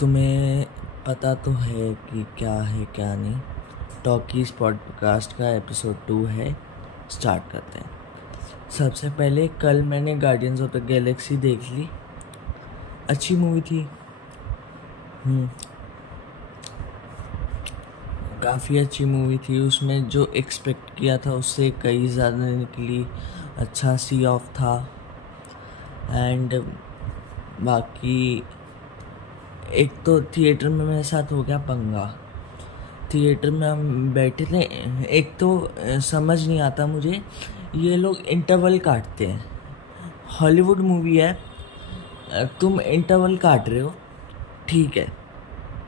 तुम्हें पता तो है कि क्या है क्या नहीं। टॉकीज पॉडकास्ट का एपिसोड 2 है। स्टार्ट करते हैं। सबसे पहले कल मैंने गार्डियंस ऑफ द गैलेक्सी देख ली। अच्छी मूवी थी। काफ़ी अच्छी मूवी थी। उसमें जो एक्सपेक्ट किया था उससे कई ज़्यादा निकली। अच्छा सी ऑफ था। एंड बाकी एक तो थिएटर में मेरे साथ हो गया पंगा। थिएटर में हम बैठे थे। एक तो समझ नहीं आता मुझे, ये लोग इंटरवल काटते हैं। हॉलीवुड मूवी है, तुम इंटरवल काट रहे हो, ठीक है,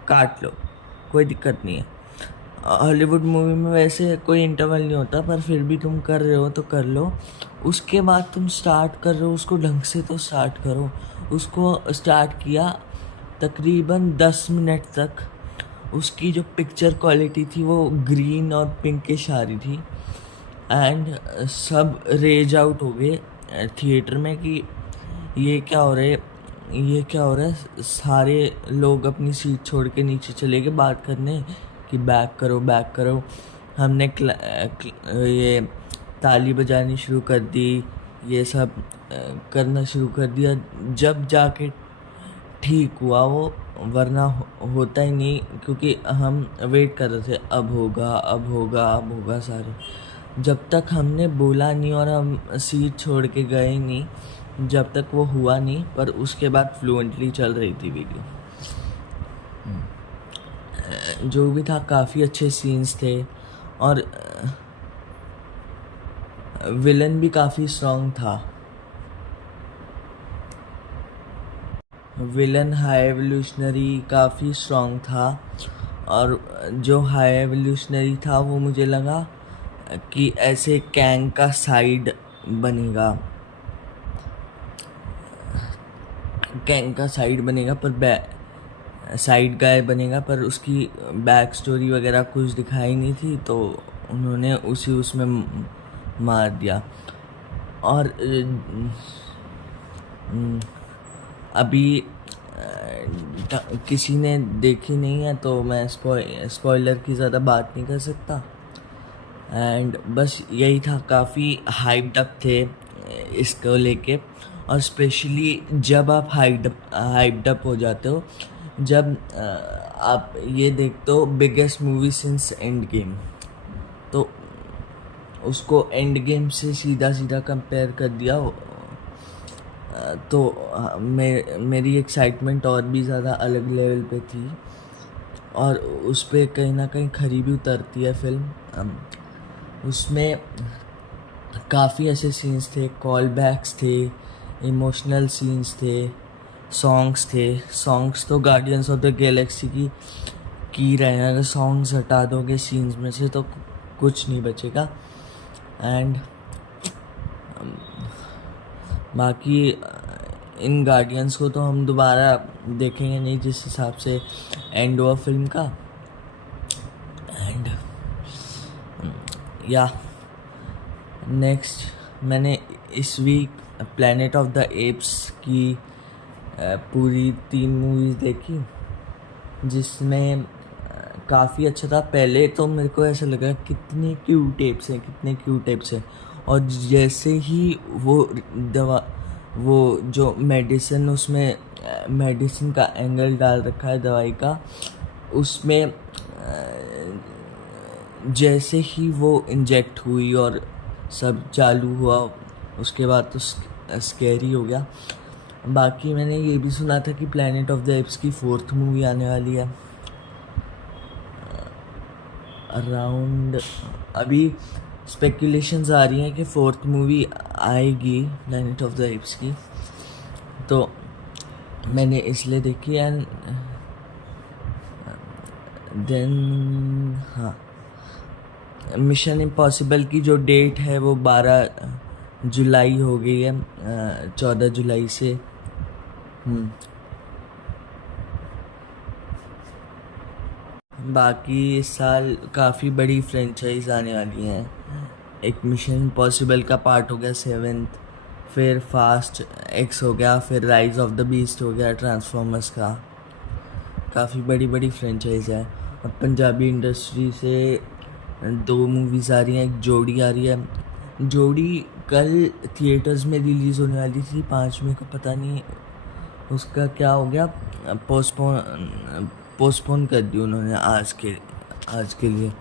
काट लो, कोई दिक्कत नहीं है। हॉलीवुड मूवी में वैसे कोई इंटरवल नहीं होता, पर फिर भी तुम कर रहे हो तो कर लो। उसके बाद तुम स्टार्ट कर रहे हो, उसको ढंग से तो स्टार्ट करो। उसको स्टार्ट किया, तकरीबन 10 मिनट तक उसकी जो पिक्चर क्वालिटी थी वो ग्रीन और पिंकिश आ रही थी। एंड सब रेज आउट हो गए थिएटर में कि ये क्या हो रहा है, ये क्या हो रहा है। सारे लोग अपनी सीट छोड़ के नीचे चले गए बात करने कि बैक करो बैक करो। हमने ये ताली बजानी शुरू कर दी, ये सब करना शुरू कर दिया, जब जाके ठीक हुआ वो। वरना होता ही नहीं, क्योंकि हम वेट कर रहे थे अब होगा अब होगा अब होगा सारे। जब तक हमने बोला नहीं और हम सीट छोड़ के गए नहीं, जब तक वो हुआ नहीं। पर उसके बाद फ्लुएंटली चल रही थी वीडियो। जो भी था, काफ़ी अच्छे सीन्स थे और विलन भी काफ़ी स्ट्रॉन्ग था। विलन हाई एवोल्यूशनरी काफ़ी स्ट्रॉन्ग था। और जो हाई एवोल्यूशनरी था वो मुझे लगा कि ऐसे कैंग का साइड बनेगा, कैंग का साइड बनेगा, पर साइड गाय बनेगा। पर उसकी बैक स्टोरी वगैरह कुछ दिखाई नहीं थी, तो उन्होंने उसमें मार दिया। और अभी किसी ने देखी नहीं है तो मैं स्पॉइलर की ज़्यादा बात नहीं कर सकता। एंड बस यही था, काफ़ी हाइप्ड अप थे इसको लेके। और स्पेशली जब आप हाइप्ड अप हो जाते हो, जब आप ये देखते हो biggest movie since end game, तो उसको एंड गेम से सीधा सीधा कंपेयर कर दिया। तो मेरी एक्साइटमेंट और भी ज़्यादा अलग लेवल पे थी। और उस पर कहीं ना कहीं खरी भी उतरती है फिल्म। उसमें काफ़ी ऐसे सीन्स थे, कॉल बैक्स थे, इमोशनल सीन्स थे, सॉन्ग्स थे। सॉन्ग्स तो गार्डियंस ऑफ द गैलेक्सी की रहे हैं। अगर सॉन्ग्स हटा दोगे सीन्स में से तो कुछ नहीं बचेगा। एंड बाकी इन गार्डियंस को तो हम दोबारा देखेंगे नहीं, जिस हिसाब से एंड हुआ फिल्म का। एंड या नेक्स्ट मैंने इस week Planet of the Apes की पूरी 3 मूवीज़ देखी, जिसमें काफ़ी अच्छा था। पहले तो मेरे को ऐसा लगा कितने क्यूट एप्स हैं, कितने क्यूट एप्स हैं। और जैसे ही वो जो मेडिसिन, उसमें मेडिसिन का एंगल डाल रखा है दवाई का, उसमें जैसे ही वो इंजेक्ट हुई और सब चालू हुआ, उसके बाद तो स्कैरी हो गया। बाकी मैंने ये भी सुना था कि प्लैनेट ऑफ द एप्स की 4th मूवी आने वाली है। अराउंड अभी स्पेकुलेशंस आ रही हैं कि 4th मूवी आएगी प्लैनेट ऑफ द एप्स की, तो मैंने इसलिए देखी। एंड देन हाँ, मिशन इम्पॉसिबल की जो डेट है वो 12 जुलाई हो गई है, 14 जुलाई से। बाकी इस साल काफ़ी बड़ी फ्रेंचाइज आने वाली हैं। एक मिशन इम्पॉसिबल का पार्ट हो गया 7th, फिर फास्ट एक्स हो गया, फिर राइज ऑफ द बीस्ट हो गया ट्रांसफॉर्मर्स का। काफ़ी बड़ी बड़ी फ्रेंचाइज है। और पंजाबी इंडस्ट्री से 2 मूवीज़ आ रही हैं, एक जोड़ी आ रही है। जोड़ी कल थिएटर्स में रिलीज़ होने वाली थी 5 मई को, पता नहीं उसका क्या हो गया, पोस्टपोन कर दी उन्होंने आज के लिए।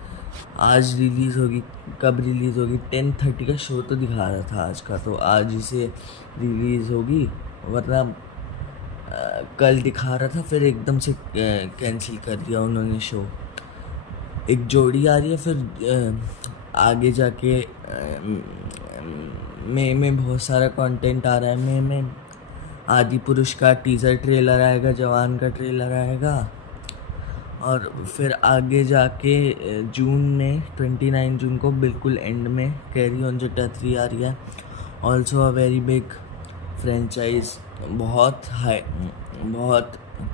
आज रिलीज़ होगी, कब रिलीज़ होगी? 10:30 का शो तो दिखा रहा था आज का, तो आज इसे रिलीज़ होगी, वरना कल दिखा रहा था, फिर एकदम से कैंसिल कर दिया उन्होंने शो। एक जोड़ी आ रही है, फिर आगे जाके मई में बहुत सारा कंटेंट आ रहा है। मई में आदि पुरुष का टीज़र ट्रेलर आएगा, जवान का ट्रेलर आएगा, और फिर आगे जाके जून में 29 जून को बिल्कुल एंड में कैरी ऑन जट्टा 3 आ रही है। Also a very big franchise, बहुत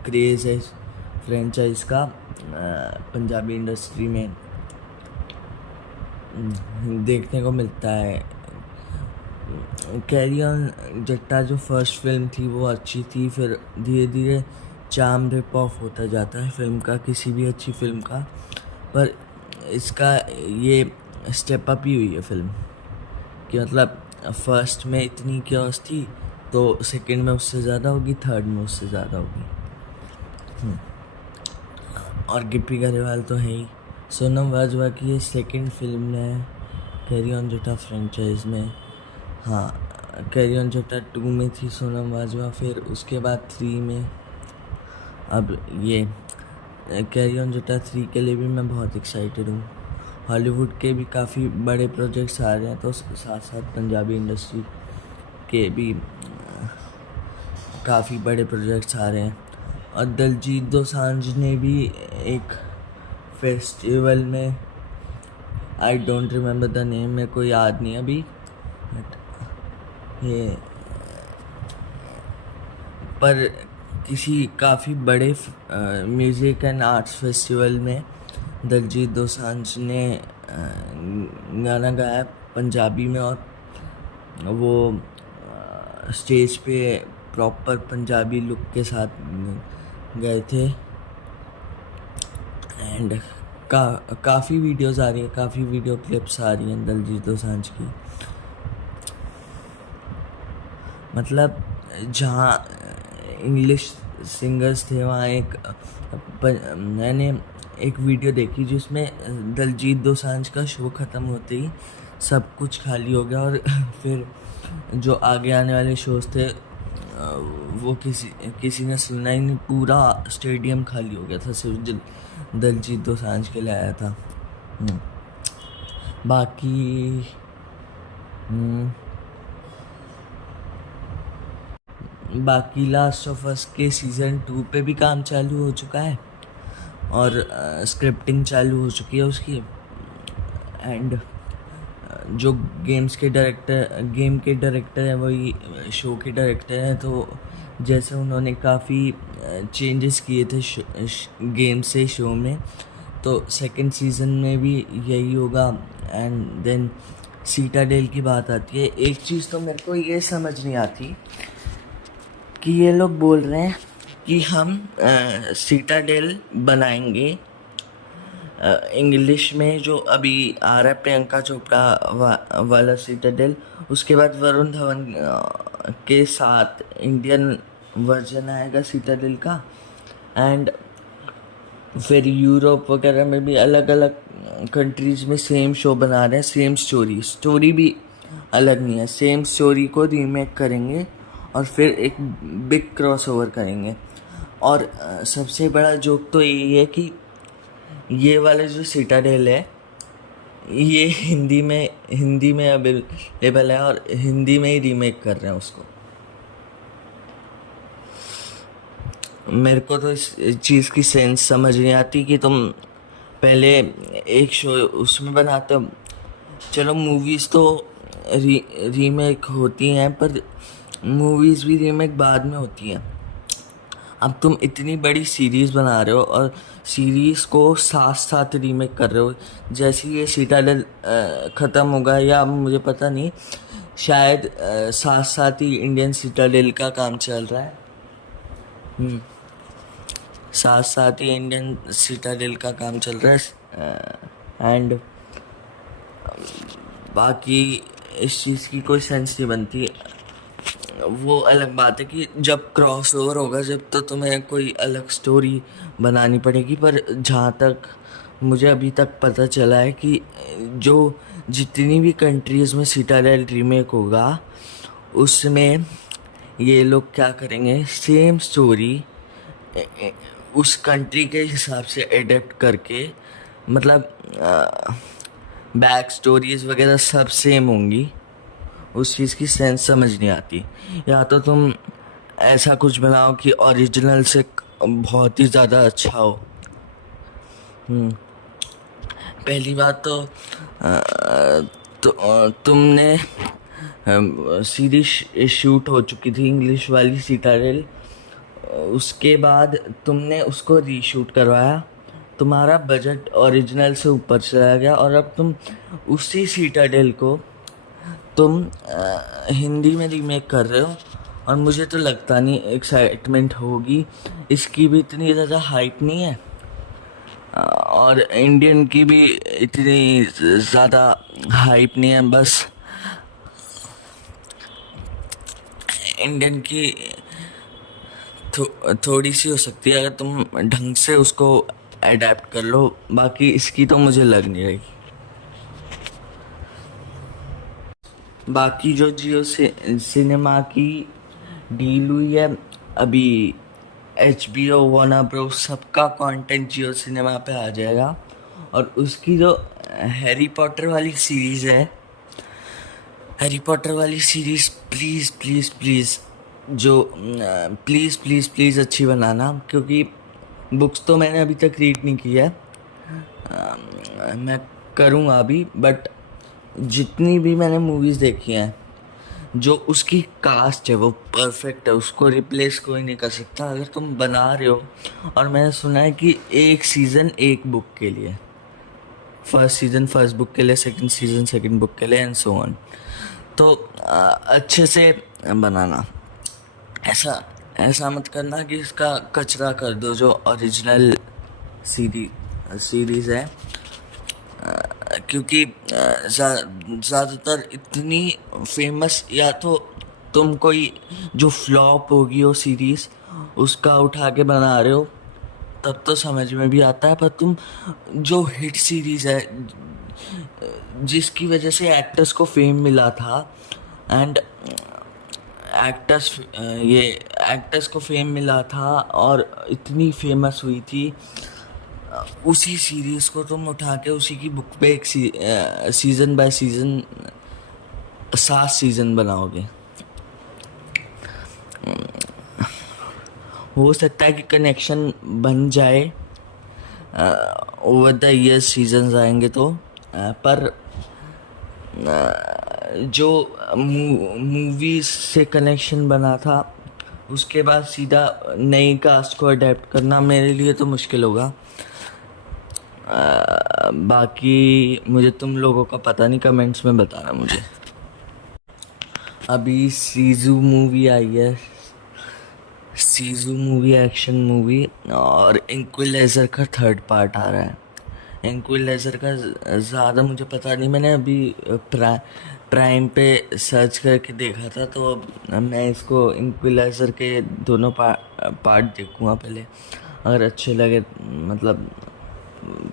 क्रेज़ है इस फ्रेंचाइज का पंजाबी इंडस्ट्री में देखने को मिलता है। कैरी ऑन जट्टा जो फर्स्ट फिल्म थी वो अच्छी थी, फिर धीरे धीरे चार्म रिप ऑफ होता जाता है फिल्म का, किसी भी अच्छी फिल्म का। पर इसका ये स्टेप अप ही हुई है फिल्म कि मतलब फर्स्ट में इतनी क्योस थी, तो सेकंड में उससे ज़्यादा होगी, थर्ड में उससे ज़्यादा होगी। और गिप्पी गरेवाल तो है ही। सोनम बाजवा की ये सेकंड फिल्म है कैरी ऑन जट्टा फ्रेंचाइज में। हाँ, कैरी ऑन जट्टा 2 में थी सोनम बाजवा, फिर उसके बाद 3 में, अब ये कैरी ऑन जट्टा 3 के लिए भी मैं बहुत एक्साइटेड हूँ। हॉलीवुड के भी काफ़ी बड़े प्रोजेक्ट्स आ रहे हैं, तो साथ साथ पंजाबी इंडस्ट्री के भी काफ़ी बड़े प्रोजेक्ट्स आ रहे हैं। और दलजीत दोसांझ ने भी एक फेस्टिवल में, I don't remember the name, मेरे को याद नहीं अभी, ये पर किसी काफ़ी बड़े म्यूज़िक एंड आर्ट्स फेस्टिवल में दलजीत दोसांझ ने गाना गाया पंजाबी में, और वो स्टेज पे प्रॉपर पंजाबी लुक के साथ गए थे। एंड काफ़ी वीडियोस आ रही है, काफ़ी वीडियो क्लिप्स आ रही हैं दलजीत दोसांझ की। मतलब जहाँ इंग्लिश सिंगर्स थे वहाँ मैंने एक वीडियो देखी जिसमें दलजीत दोसांझ का शो ख़त्म होते ही सब कुछ खाली हो गया, और फिर जो आगे आने वाले शोज थे वो किसी ने सुना ही नहीं, पूरा स्टेडियम खाली हो गया था, सिर्फ दलजीत दोसांझ के लिए आया था। बाकी लास्ट ऑफ अस के सीज़न 2 पे भी काम चालू हो चुका है, और स्क्रिप्टिंग चालू हो चुकी है उसकी। एंड जो गेम के डायरेक्टर हैं वही शो के डायरेक्टर हैं, तो जैसे उन्होंने काफ़ी चेंजेस किए थे गेम से शो में, तो सेकंड सीज़न में भी यही होगा। एंड देन सीटाडेल की बात आती है। एक चीज़ तो मेरे को ये समझ नहीं आती कि ये लोग बोल रहे हैं कि हम सीटाडेल बनाएंगे इंग्लिश में, जो अभी आ रहा है प्रियंका चोपड़ा वाला सीटाडेल, उसके बाद वरुण धवन के साथ इंडियन वर्जन आएगा सीटाडेल का। एंड फिर यूरोप वगैरह में भी अलग अलग कंट्रीज़ में सेम शो बना रहे हैं, सेम स्टोरी भी अलग नहीं है, सेम स्टोरी को रीमेक करेंगे और फिर एक बिग क्रॉसओवर करेंगे। और सबसे बड़ा जोक तो यही है कि ये वाला जो सीटाडेल है ये हिंदी में अवेलेबल है, और हिंदी में ही रीमेक कर रहे हैं उसको। मेरे को तो इस चीज़ की सेंस समझ नहीं आती कि तुम पहले एक शो उसमें बनाते हो। चलो मूवीज़ तो रीमेक होती हैं, पर मूवीज़ भी रीमेक बाद में होती हैं। अब तुम इतनी बड़ी सीरीज़ बना रहे हो और सीरीज़ को साथ साथ रीमेक कर रहे हो। जैसे ये सीटाडेल ख़त्म होगा, या मुझे पता नहीं, शायद साथ साथ ही इंडियन सीटाडेल का काम चल रहा है। साथ साथ ही इंडियन सिटाडेल का काम चल रहा है। एंड बाकी इस चीज़ की कोई सेंस नहीं बनती। वो अलग बात है कि जब क्रॉस ओवर होगा जब तो तुम्हें कोई अलग स्टोरी बनानी पड़ेगी, पर जहाँ तक मुझे अभी तक पता चला है कि जो जितनी भी कंट्रीज़ में सिटाडेल रीमेक होगा उसमें ये लोग क्या करेंगे, सेम स्टोरी उस कंट्री के हिसाब से एडेप्ट करके, मतलब बैक स्टोरीज वगैरह सब सेम होंगी। उस चीज़ की सेंस समझ नहीं आती। या तो तुम ऐसा कुछ बनाओ कि ओरिजिनल से बहुत ही ज़्यादा अच्छा हो। पहली बात तो तुमने सीरीज शूट हो चुकी थी इंग्लिश वाली सिटाडेल, उसके बाद तुमने उसको रीशूट करवाया, तुम्हारा बजट ओरिजिनल से ऊपर चला गया और अब तुम उसी सिटाडेल को तुम हिंदी में रीमेक कर रहे हो। और मुझे तो लगता नहीं एक्साइटमेंट होगी, इसकी भी इतनी ज़्यादा हाइप नहीं है और इंडियन की भी इतनी ज़्यादा हाइप नहीं है। बस इंडियन की थोड़ी सी हो सकती है अगर तुम ढंग से उसको अडेप्ट कर लो, बाकी इसकी तो मुझे लग नहीं रही। बाकी जो जियो से सिनेमा की डील हुई है अभी, HBO वार्नर ब्रोस सबका कंटेंट जियो सिनेमा पे आ जाएगा। और उसकी जो हैरी पॉटर वाली सीरीज़ है, हैरी पॉटर वाली सीरीज़ प्लीज़ प्लीज़ प्लीज़ जो प्लीज़ प्लीज़ प्लीज़ अच्छी बनाना, क्योंकि बुक्स तो मैंने अभी तक रीड नहीं की है, मैं करूँगा अभी। बट जितनी भी मैंने मूवीज़ देखी हैं, जो उसकी कास्ट है वो परफेक्ट है, उसको रिप्लेस कोई नहीं कर सकता अगर तुम बना रहे हो। और मैंने सुना है कि एक सीज़न एक बुक के लिए, फर्स्ट सीज़न फर्स्ट बुक के लिए, सेकंड सीज़न सेकंड बुक के लिए एंड सो ऑन। तो अच्छे से बनाना, ऐसा मत करना कि इसका कचरा कर दो जो ओरिजिनल सीरीज़ है, क्योंकि ज़्यादातर इतनी फेमस, या तो तुम कोई जो फ्लॉप होगी वो सीरीज़ उसका उठा के बना रहे हो तब तो समझ में भी आता है, पर तुम जो हिट सीरीज़ है जिसकी वजह से एक्टर्स को फेम मिला था एंड एक्टर्स को फेम मिला था और इतनी फेमस हुई थी, उसी सीरीज़ को तुम उठा के उसी की बुक पे एक सीज़न बाय सीज़न 7 सीज़न बनाओगे। हो सकता है कि कनेक्शन बन जाए, ओवर द ईयर्स सीजन्स आएंगे तो, पर जो मूवीज़ से कनेक्शन बना था उसके बाद सीधा नई कास्ट को अडेप्ट करना मेरे लिए तो मुश्किल होगा। बाकी मुझे तुम लोगों का पता नहीं, कमेंट्स में बताना मुझे। अभी सीजू मूवी आई है, सीजू मूवी एक्शन मूवी, और इंक्विलाइजर का 3rd पार्ट आ रहा है। इंक्विलाइजर का ज़्यादा मुझे पता नहीं, मैंने अभी प्राइम पे सर्च करके देखा था, तो अब मैं इसको इंक्विलाइजर के दोनों पार्ट देखूँगा पहले। अगर अच्छे लगे, मतलब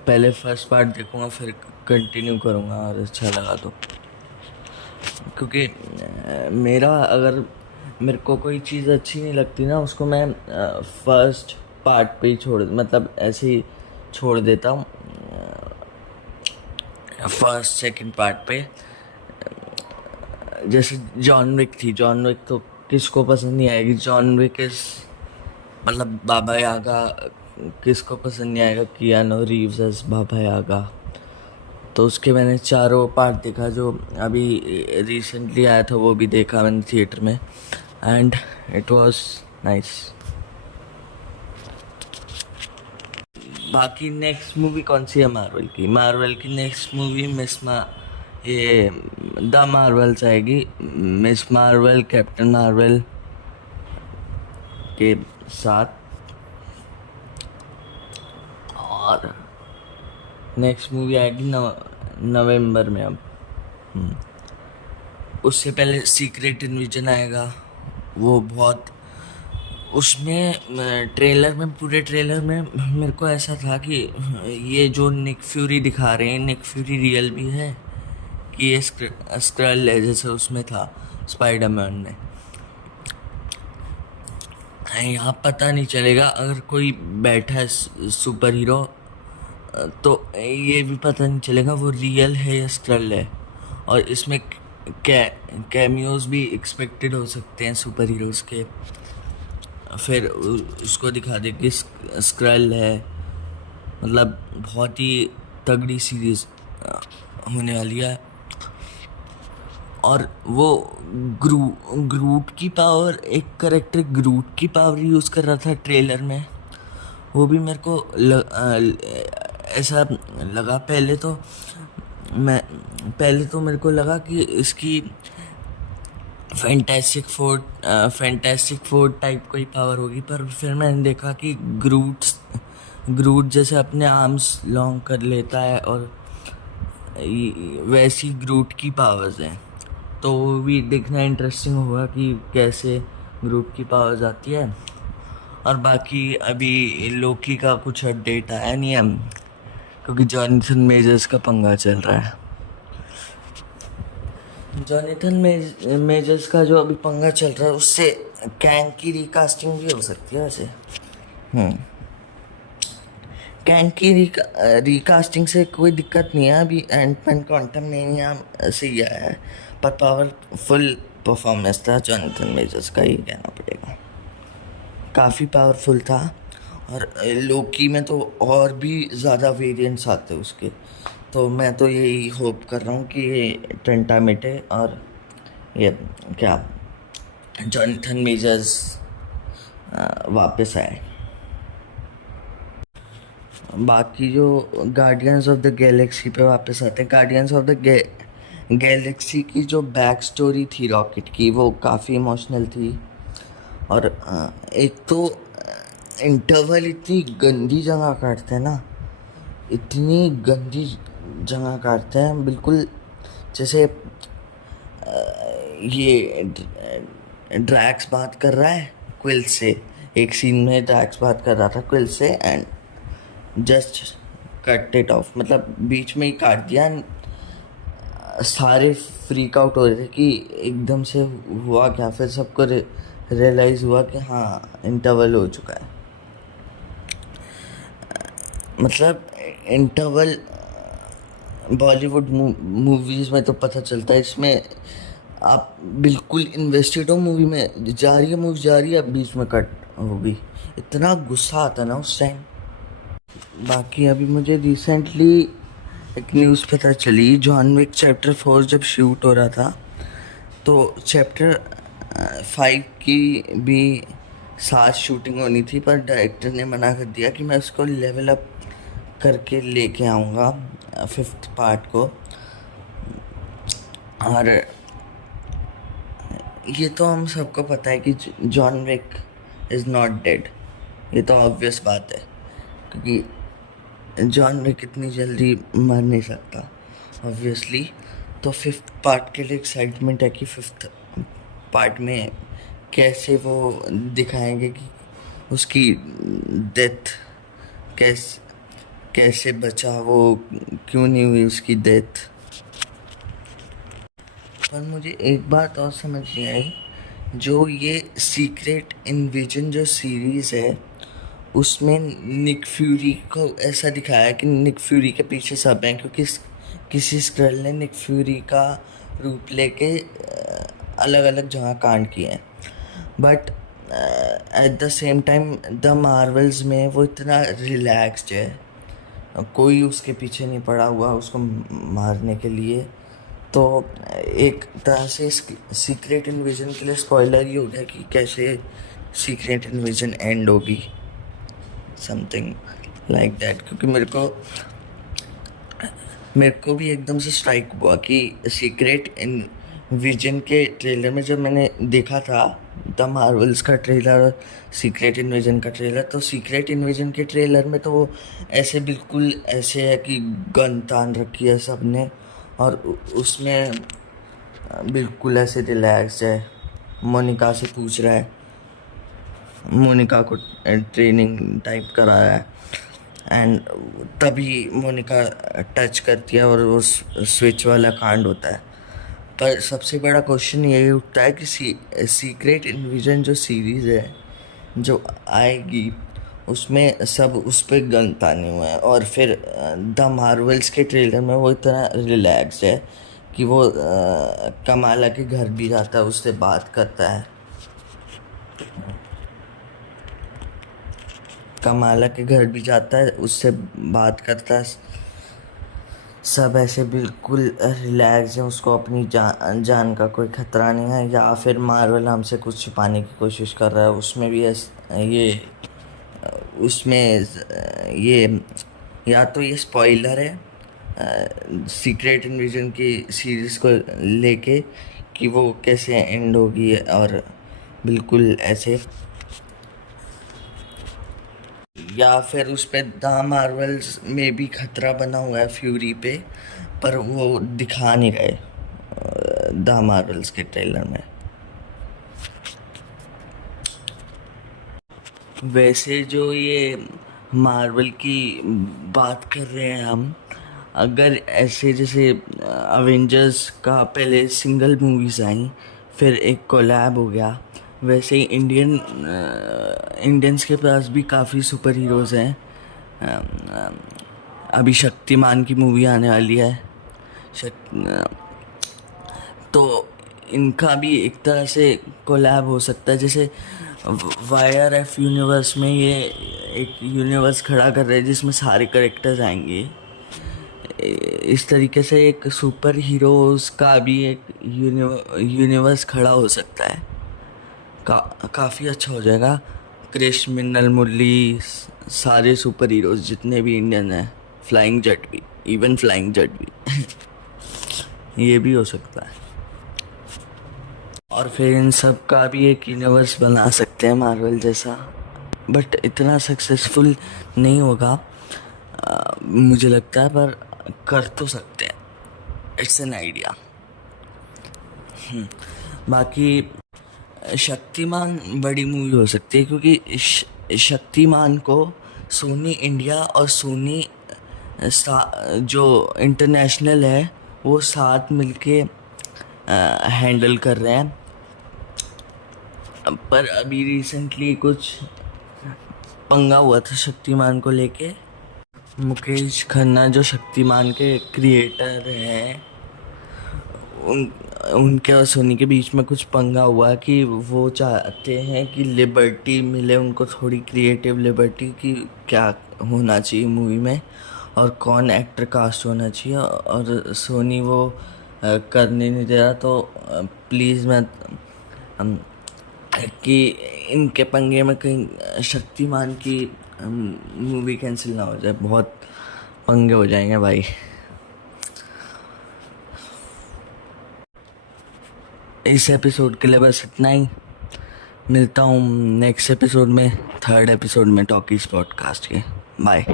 पहले फर्स्ट पार्ट देखूँगा फिर कंटिन्यू करूँगा और अच्छा लगा तो। क्योंकि अगर मेरे को कोई चीज़ अच्छी नहीं लगती ना, उसको मैं फर्स्ट पार्ट पे ही मतलब ऐसे ही छोड़ देता हूँ, फर्स्ट सेकंड पार्ट पे। जैसे जॉन विक थी, जॉन विक तो किसको पसंद नहीं आएगी। जॉन विक मतलब बाबा यागा, किसको पसंद नहीं आएगा कियानो रीव्स एज बाबा यागा। तो उसके मैंने 4 पार्ट देखा, जो अभी रिसेंटली आया था वो भी देखा मैंने थिएटर में, एंड इट वाज नाइस। बाकी नेक्स्ट मूवी कौन सी है मार्वल की नेक्स्ट मूवी ये द मार्वल्स आएगी। मिस मार्वल कैप्टन मार्वल के साथ और नेक्स्ट मूवी आएगी नवंबर में अब। उससे पहले सीक्रेट इन्विजन आएगा। वो बहुत उसमें ट्रेलर में, पूरे ट्रेलर में मेरे को ऐसा था कि ये जो निक फ्यूरी दिखा रहे हैं, निक फ्यूरी रियल भी है कि ये स्क्रल है जैसे उसमें था स्पाइडरमैन में। यहाँ पता नहीं चलेगा अगर कोई बैठा है सुपर हीरो, तो ये भी पता नहीं चलेगा वो रियल है या स्क्रल है। और इसमें कैमियोज भी एक्सपेक्टेड हो सकते हैं सुपर हीरोज़ के। फिर उसको दिखा दे कि स्क्रल है। मतलब बहुत ही तगड़ी सीरीज होने वाली है। और वो ग्रूट की पावर, एक करेक्टर ग्रूट की पावर यूज़ कर रहा था ट्रेलर में। वो भी मेरे को ऐसा लगा। पहले तो मेरे को लगा कि इसकी फैंटास्टिक फोर टाइप कोई पावर होगी, पर फिर मैंने देखा कि ग्रूट जैसे अपने आर्म्स लॉन्ग कर लेता है और वैसी ग्रूट की पावर्स हैं। तो वो भी देखना इंटरेस्टिंग होगा कि कैसे ग्रूट की पावर्स आती है। और बाकी अभी लोकी का कुछ अपडेट आया नहीं है, क्योंकि जॉनथन मेजर्स का पंगा चल रहा है। जॉनथन मेजर्स का जो अभी पंगा चल रहा है, उससे कैंग की रिकास्टिंग भी हो सकती है वैसे। कैंग की रिकास्टिंग से कोई दिक्कत नहीं है। अभी एंटमैन क्वांटममेनिया से ही आया है, पर पावरफुल परफॉर्मेंस था जॉनथन मेजर्स का, ही कहना पड़ेगा। काफ़ी पावरफुल था। और लोकी में तो और भी ज़्यादा वेरिएंट्स आते उसके। तो मैं तो यही होप कर रहा हूँ कि ये टेंटा मिटे और ये क्या जॉनथन मेजर्स वापस आए। बाकी जो गार्डियंस ऑफ द गैलेक्सी पे वापस आते हैं, गार्डियंस ऑफ द गैलेक्सी की जो बैक स्टोरी थी रॉकेट की, वो काफ़ी इमोशनल थी। और एक तो इंटरवल इतनी गंदी जगह काटते हैं ना, इतनी गंदी जगह काटते हैं, बिल्कुल जैसे ये ड्रैक्स बात कर रहा है क्विल से। एक सीन में ड्रैक्स बात कर रहा था क्विल से and just cut it of, मतलब बीच में ही काट दिया। सारे फ्रीक आउट हो रहे थे कि एकदम से हुआ क्या। फिर सबको रियलाइज़ हुआ कि हाँ इंटरवल हो चुका है। मतलब इंटरवल बॉलीवुड मूवीज़ में तो पता चलता है, इसमें आप बिल्कुल इन्वेस्टेड हो मूवी में, जा रही है बीच में कट हो गई। इतना गुस्सा आता ना उस टाइम। बाकी अभी मुझे रिसेंटली एक न्यूज़ पता चली, जॉन विक चैप्टर 4 जब शूट हो रहा था, तो चैप्टर 5 की भी साथ शूटिंग होनी थी, पर डायरेक्टर ने मना कर दिया कि मैं उसको लेवल अप करके लेके आऊँगा 5th पार्ट को। और ये तो हम सबको पता है कि John Wick is not dead. ये तो ऑब्वियस बात है, क्योंकि जॉन विक इतनी जल्दी मर नहीं सकता ऑब्वियसली। तो 5th पार्ट के लिए एक्साइटमेंट है कि 5th पार्ट में कैसे वो दिखाएंगे कि उसकी डेथ कैसे बचा, वो क्यों नहीं हुई उसकी डेथ। पर मुझे एक बात और समझ नहीं आई, जो ये सीक्रेट इन्विजन जो सीरीज़ है, उसमें निक फ्यूरी को ऐसा दिखाया कि निक फ्यूरी के पीछे सब हैं, क्योंकि किसी स्क्रल ने निक फ्यूरी का रूप लेके अलग अलग जगह कांड किए हैं। But at the same time the Marvels में वो इतना रिलैक्स्ड है, कोई उसके पीछे नहीं पड़ा हुआ उसको मारने के लिए। तो एक तरह से सीक्रेट इन्विजन के लिए स्पॉइलर ही हो गया कि कैसे सीक्रेट इन्विजन एंड होगी, समथिंग लाइक दैट। क्योंकि मेरे को भी एकदम से स्ट्राइक हुआ कि सीक्रेट इन्विजन के ट्रेलर में जब मैंने देखा था द मार्वल्स का ट्रेलर और सीक्रेट इन्वेजन का ट्रेलर। तो सीक्रेट इन्वेजन के ट्रेलर में तो वो ऐसे बिल्कुल ऐसे है कि गन तान रखी है सबने, और उसमें बिल्कुल ऐसे रिलैक्स है। मोनिका से पूछ रहा है, मोनिका को ट्रेनिंग टाइप करा रहा है, एंड तभी मोनिका टच करती है और वो स्विच वाला कांड होता है। पर सबसे बड़ा क्वेश्चन यही उठता है कि सीक्रेट इन्विजन जो सीरीज़ है जो आएगी उसमें सब उस पर गन ताने हुए हैं, और फिर द मार्वल्स के ट्रेलर में वो इतना रिलैक्स है कि वो कमाला के घर भी जाता है, उससे बात करता है। कमाला के घर भी जाता है, उससे बात करता है। सब ऐसे बिल्कुल रिलैक्स है, उसको अपनी जान का कोई खतरा नहीं है। या फिर मार्वल हमसे कुछ छिपाने की कोशिश कर रहा है, उसमें भी ये उसमें ये या तो ये स्पॉइलर है सीक्रेट इन्विजन की सीरीज़ को लेके कि वो कैसे एंड होगी, और बिल्कुल ऐसे, या फिर उस पे द मार्वल्स में भी खतरा बना हुआ है फ्यूरी पे, पर वो दिखा नहीं रहे द मार्वल्स के ट्रेलर में। वैसे जो ये मार्वल की बात कर रहे हैं हम, अगर ऐसे जैसे अवेंजर्स का पहले सिंगल मूवीज़ आई, फिर एक कोलैब हो गया, वैसे ही इंडियंस के पास भी काफ़ी सुपर हीरोज़ हैं। अभी शक्तिमान की मूवी आने वाली है, तो इनका भी एक तरह से कोलैब हो सकता है। जैसे YRF यूनिवर्स में ये एक यूनिवर्स खड़ा कर रहे हैं जिसमें सारे करेक्टर्स आएंगे। इस तरीके से एक सुपर हीरोज़ का भी एक यूनिवर्स खड़ा हो सकता है। काफ़ी अच्छा हो जाएगा। क्रिश, मिन्नल मुरली, सारे सुपर हीरोज़ जितने भी इंडियन हैं, फ्लाइंग जेट भी, इवन फ्लाइंग जेट भी ये भी हो सकता है। और फिर इन सब का भी एक यूनिवर्स बना सकते हैं मार्वल जैसा, बट इतना सक्सेसफुल नहीं होगा मुझे लगता है, पर कर तो सकते हैं। It's an idea. बाकी शक्तिमान बड़ी मूवी हो सकती है, क्योंकि शक्तिमान को सोनी इंडिया और सोनी जो इंटरनेशनल है वो साथ मिलके हैंडल कर रहे हैं। पर अभी रिसेंटली कुछ पंगा हुआ था शक्तिमान को लेके। मुकेश खन्ना जो शक्तिमान के क्रिएटर हैं, उनके और सोनी के बीच में कुछ पंगा हुआ कि वो चाहते हैं कि लिबर्टी मिले उनको, थोड़ी क्रिएटिव लिबर्टी कि क्या होना चाहिए मूवी में और कौन एक्टर कास्ट होना चाहिए, और सोनी वो करने नहीं दे रहा। तो प्लीज़ मैं कि इनके पंगे में कहीं शक्तिमान की मूवी कैंसिल ना हो जाए, बहुत पंगे हो जाएंगे भाई। इस एपिसोड के लिए बस इतना ही। मिलता हूँ नेक्स्ट एपिसोड में, 3rd एपिसोड में टॉकीज पॉडकास्ट के। बाय।